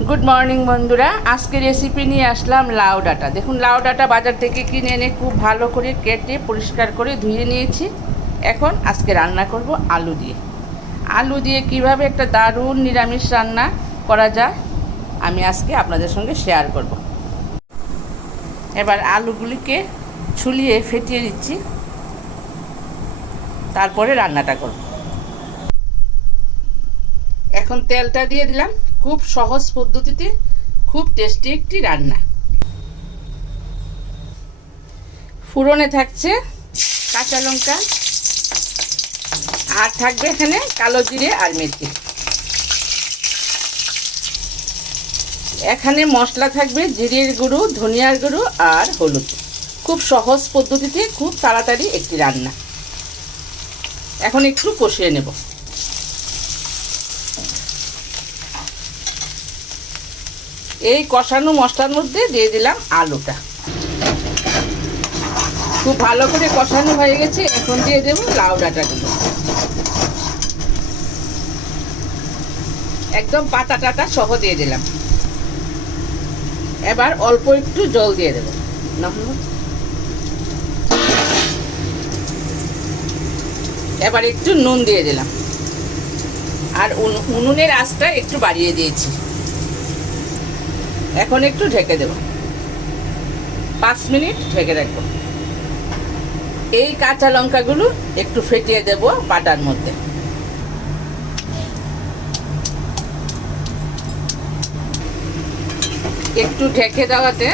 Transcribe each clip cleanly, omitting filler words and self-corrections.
Good morning বন্ধুরা, আজকে recipe নিয়ে আসলাম লাউ ডাঁটা। দেখুন, লাউ ডাঁটা বাজার থেকে কিনে এনে খুব ভালো করে কেটে পরিষ্কার করে ধুয়ে নিয়েছি। এখন আজকে রান্না করব আলু দিয়ে। আলু দিয়ে কিভাবে একটা দারুণ নিরামিষ রান্না করা যায় আমি আজকে আপনাদের সঙ্গে শেয়ার করব। এবার আলুগুলিকে ছুলিয়ে ফেটিয়ে দিচ্ছি, তারপরে রান্নাটা করব। এখন তেলটা দিয়ে দিলাম। খুব সহজ পদ্ধতিতে খুব টেস্টি একটি রান্না। ফুরনে থাকছে কাঁচা লঙ্কা, আর থাকবে এখানে কালো জিরে আর মেথি। এখানে মশলা থাকবে জিরের গুঁড়ো, ধনিয়ার গুঁড়ো আর হলুদ। খুব সহজ পদ্ধতিতে খুব তাড়াতাড়ি একটি রান্না। এখন একটু কষিয়ে নেব। এই কষানো মশলার মধ্যে দিয়ে দিলাম আলুটা। খুব ভালো করে কষানো হয়ে গেছে। এখন দিয়ে দেব লাউ ডাঁটাগুলো। একদম পাতা টাটা সহ দিয়ে দিলাম। এবার অল্প একটু জল দিয়ে দেব। এবার একটু নুন দিয়ে দিলাম, আর উনুনের আঁচটা একটু বাড়িয়ে দিয়েছি। এখন একটু ঢেকে দেব, 5 মিনিট ঢেকে রাখবো। এই কাঁচা লঙ্কাগুলো একটু ফেটিয়ে দেব বাটার মধ্যে। একটু ঢেকে দেওয়াতে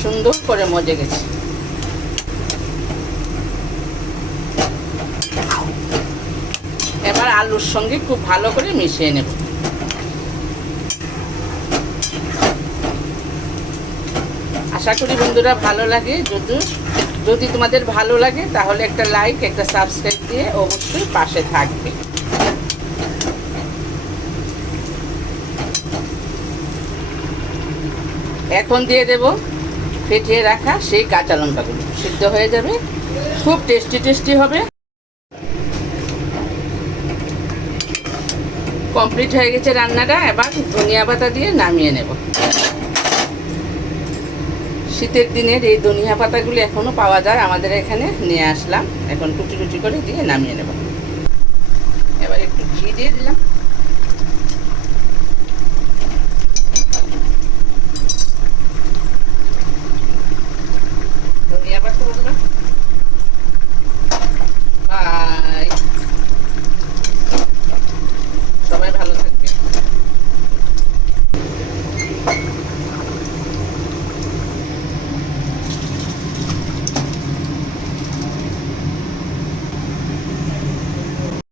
সুন্দর করে মজে গেছে। এবার আলুর সঙ্গে খুব ভালো করে মিশিয়ে নেব। আশা করি বন্ধুরা ভালো লাগে। যদি তোমাদের ভালো লাগে তাহলে একটা লাইক, একটা সাবস্ক্রাইব দিয়ে অবশ্যই পাশে থাকবে। এখন দিয়ে দেব ফেটিয়ে রাখা সেই কাঁচা লঙ্কাগুলো। সিদ্ধ হয়ে যাবে, খুব টেস্টি হবে। কমপ্লিট হয়ে গেছে রান্নাটা। এবার ধনিয়া পাতা দিয়ে নামিয়ে নেব। শীতের দিনের এই ধনিয়া পাতাগুলি এখনও পাওয়া যায় আমাদের এখানে, নিয়ে আসলাম। এখন কুচি কুচি করে দিয়ে নামিয়ে নেব। এবার একটু ঘি দিয়ে দিলাম।